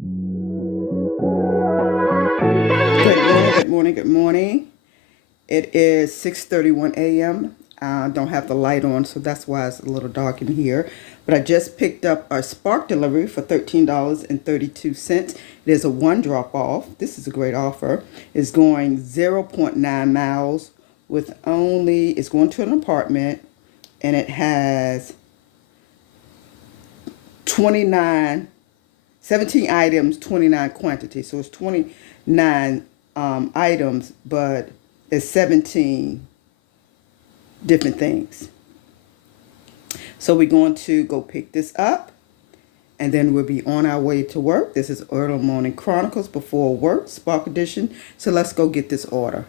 Good morning, good morning. It is 6:31 a.m. Don't have the light on, so that's why it's a little dark in here. But I just picked up a Spark delivery for $13.32. It is a one drop off. This is a great offer. It's going zero point 0.9 miles with only, it's going to an apartment, and it has 29 17 items, 29 quantity. So it's 29 items, but it's 17 different things. So we're going to go pick this up, and then we'll be on our way to work. This is Early Morning Chronicles Before Work, Spark Edition. So let's go get this order.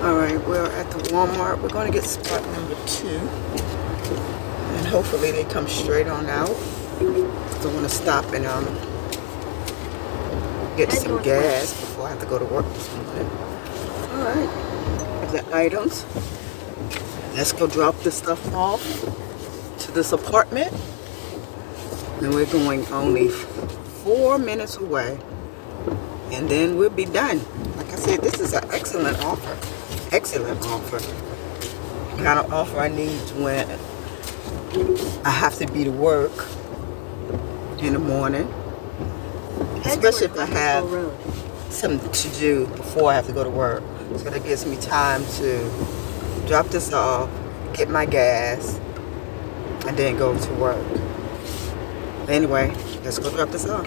All right, we're at the Walmart. We're going to get Spark number 2, and hopefully they come straight on out. I want to stop and get some gas before I have to go to work this morning. All right, the items. Let's go drop this stuff off to this apartment. And we're going only 4 minutes away, and then we'll be done. Like I said, this is an excellent offer. Excellent offer. The kind of offer I need when I have to be to work in the morning, especially if I have something to do before I have to go to work. So that gives me time to drop this off, get my gas, and then go to work. Anyway, let's go drop this off.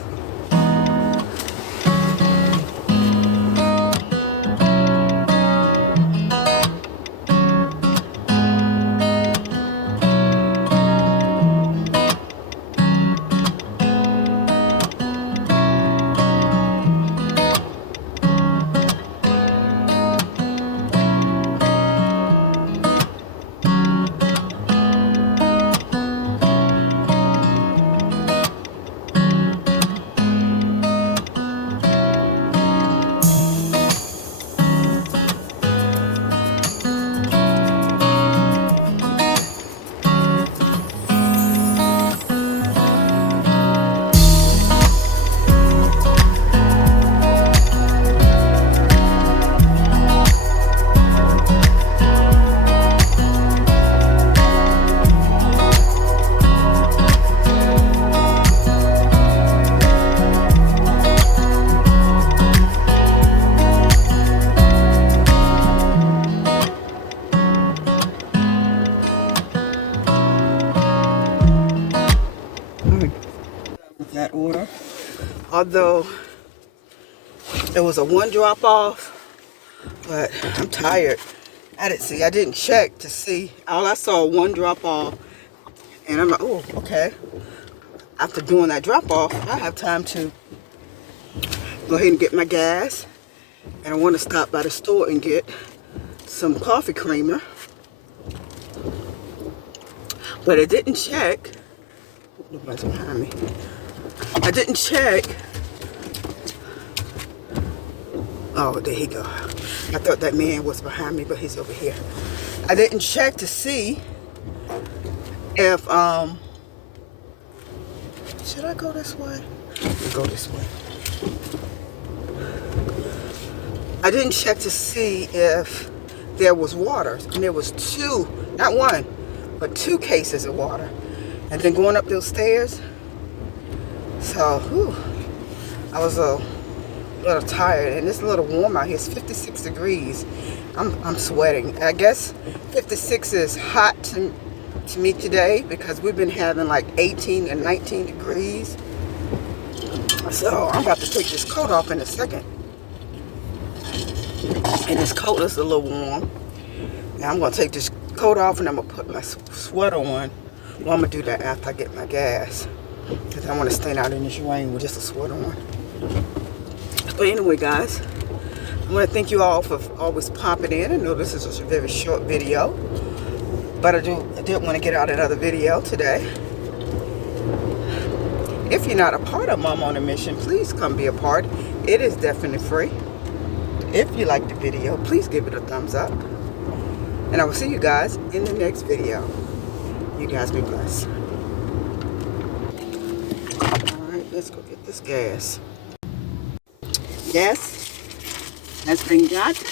That order, although it was a one drop off, but I'm tired. I didn't check to see. All I saw one drop off, and I'm like, oh, okay. After doing that drop off, I have time to go ahead and get my gas, and I want to stop by the store and get some coffee creamer, but I didn't check. Nobody's behind me. I didn't check. Oh, there he go. I thought that man was behind me, but he's over here. I didn't check to see if should I go this way? Go this way. I didn't check to see if there was water, and there was 2, not 1, but 2 cases of water. And then going up those stairs, so whew, I was a little tired, and it's a little warm out here. It's 56 degrees. I'm sweating. I guess 56 is hot to me today because we've been having like 18 and 19 degrees. So I'm about to take this coat off in a second. And this coat is a little warm. Now I'm gonna take this coat off and I'm gonna put my sweater on. Well, I'm gonna do that after I get my gas, because I want to stand out in this rain with just a sweater on. But anyway, guys, I want to thank you all for always popping in. I know this is a very short video, but I did want to get out another video today. If you're not a part of Mom on a Mission, please come be a part. It is definitely free. If you like the video, please give it a thumbs up. And I will see you guys in the next video. You guys be blessed. All right, let's go get this gas. Yes, has been gotten.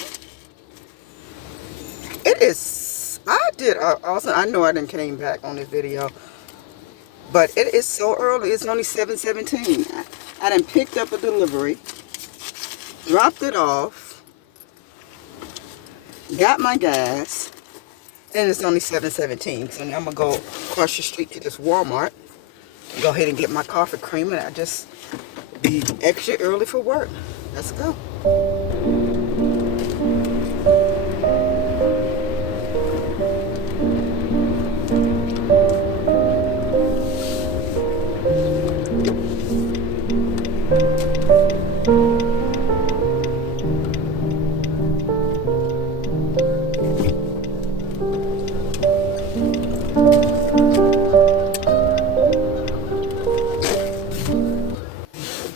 It is, I did also, I know I didn't came back on this video, but it is so early. It's only 7:17. I done picked up a delivery, dropped it off, got my gas, and it's only 7:17. So now I'm gonna go across the street to this Walmart, go ahead and get my coffee creamer. I just be extra early for work. Let's go.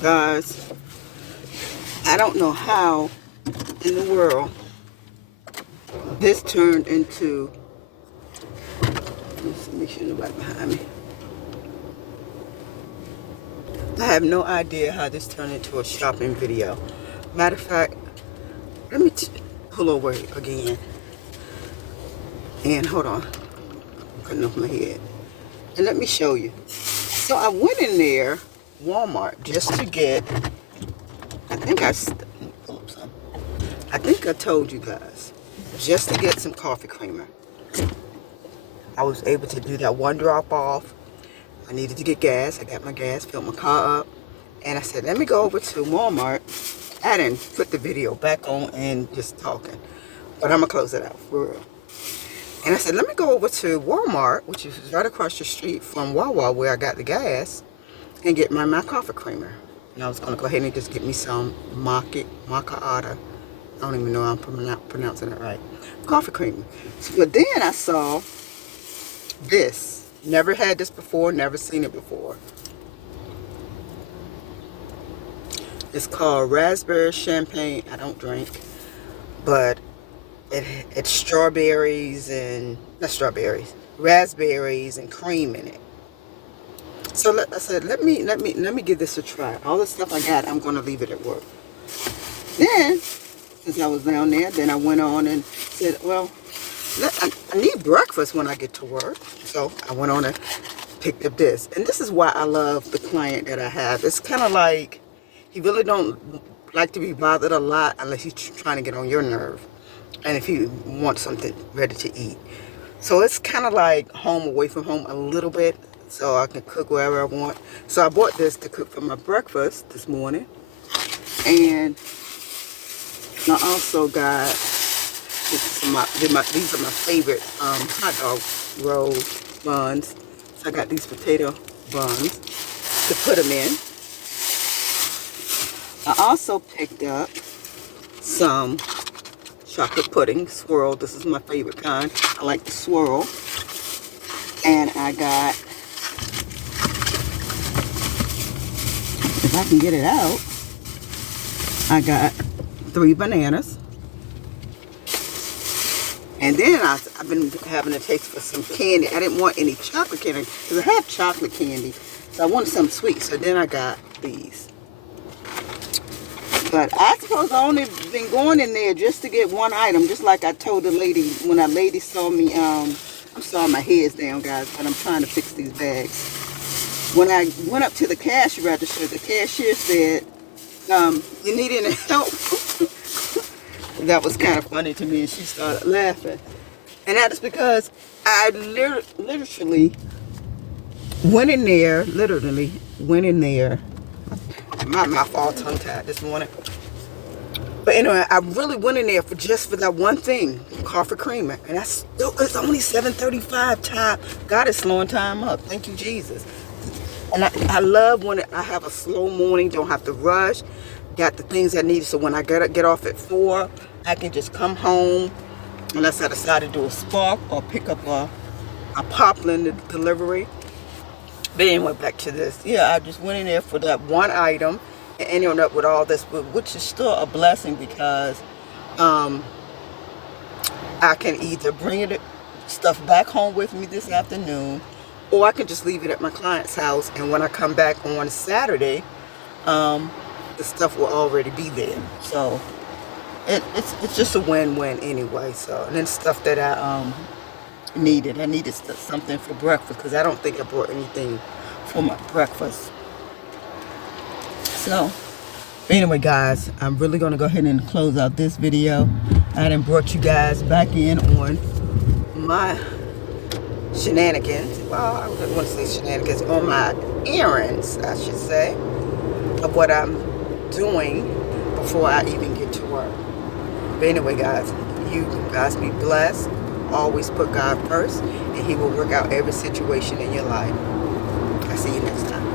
Guys, I don't know how in the world this turned into, let me see, make sure nobody behind me. I have no idea how this turned into a shopping video. Matter of fact, let me pull over again. And hold on, I'm cutting off my head. And let me show you. So I went in there, Walmart, just to get, I think I told you guys, just to get some coffee creamer. I was able to do that one drop off. I needed to get gas. I got my gas, filled my car up, and I said, let me go over to Walmart. I didn't put the video back on and just talking, but I'm gonna close it out for real. And I said, let me go over to Walmart, which is right across the street from Wawa where I got the gas, and get my coffee creamer. And I was gonna go ahead and just get me some macchiato. I don't even know I'm pronouncing it right. Coffee creamer. But then I saw this. Never had this before, never seen it before. It's called raspberry champagne. I don't drink, but it's strawberries and, not strawberries, raspberries and cream in it. So I said, let me give this a try. All the stuff I got, I'm gonna leave it at work. Then, since I was down there, then I went on and said, well, I need breakfast when I get to work. So I went on and picked up this. And this is why I love the client that I have. It's kind of like, he really don't like to be bothered a lot unless he's trying to get on your nerve. And if you want something ready to eat. So it's kind of like home away from home a little bit. So I can cook wherever I want. So I bought this to cook for my breakfast this morning. And I also got, these are my favorite hot dog roll buns. So I got these potato buns to put them in. I also picked up some chocolate pudding, swirl. This is my favorite kind. I like the swirl. And I got, if I can get it out, I got 3 bananas. And then I've been having a taste for some candy. I didn't want any chocolate candy because I have chocolate candy. So I wanted something sweet. So then I got these. But I suppose I only been going in there just to get one item. Just like I told the lady when that lady saw me. I'm sorry my head's down, guys, but I'm trying to fix these bags. When I went up to the cash register, the cashier said, you need any help? That was kind of funny to me, and she started laughing. And that is because I literally went in there, my mouth all tongue-tied this morning. But anyway, I really went in there for that one thing, coffee creamer. And it's only 7:35 time. God is slowing time up. Thank you, Jesus. And I love when I have a slow morning, don't have to rush. Got the things I need, so when I get off at 4, I can just come home, unless I decide to do a spark or pick up a poplin delivery. But anyway, back to this. Yeah, I just went in there for that one item and ended up with all this, which is still a blessing because I can either bring stuff back home with me this afternoon, or I can just leave it at my client's house, and when I come back on Saturday, the stuff will already be there. So it's just a win-win anyway. So, and then stuff that I needed. I needed something for breakfast because I don't think I brought anything for my breakfast. So, anyway, guys, I'm really going to go ahead and close out this video. I done brought you guys back in on my shenanigans. Well, I wouldn't want to say shenanigans, on my errands, I should say, of what I'm doing before I even get to work. But anyway, guys, you guys be blessed. Always put God first, and He will work out every situation in your life. I'll see you next time.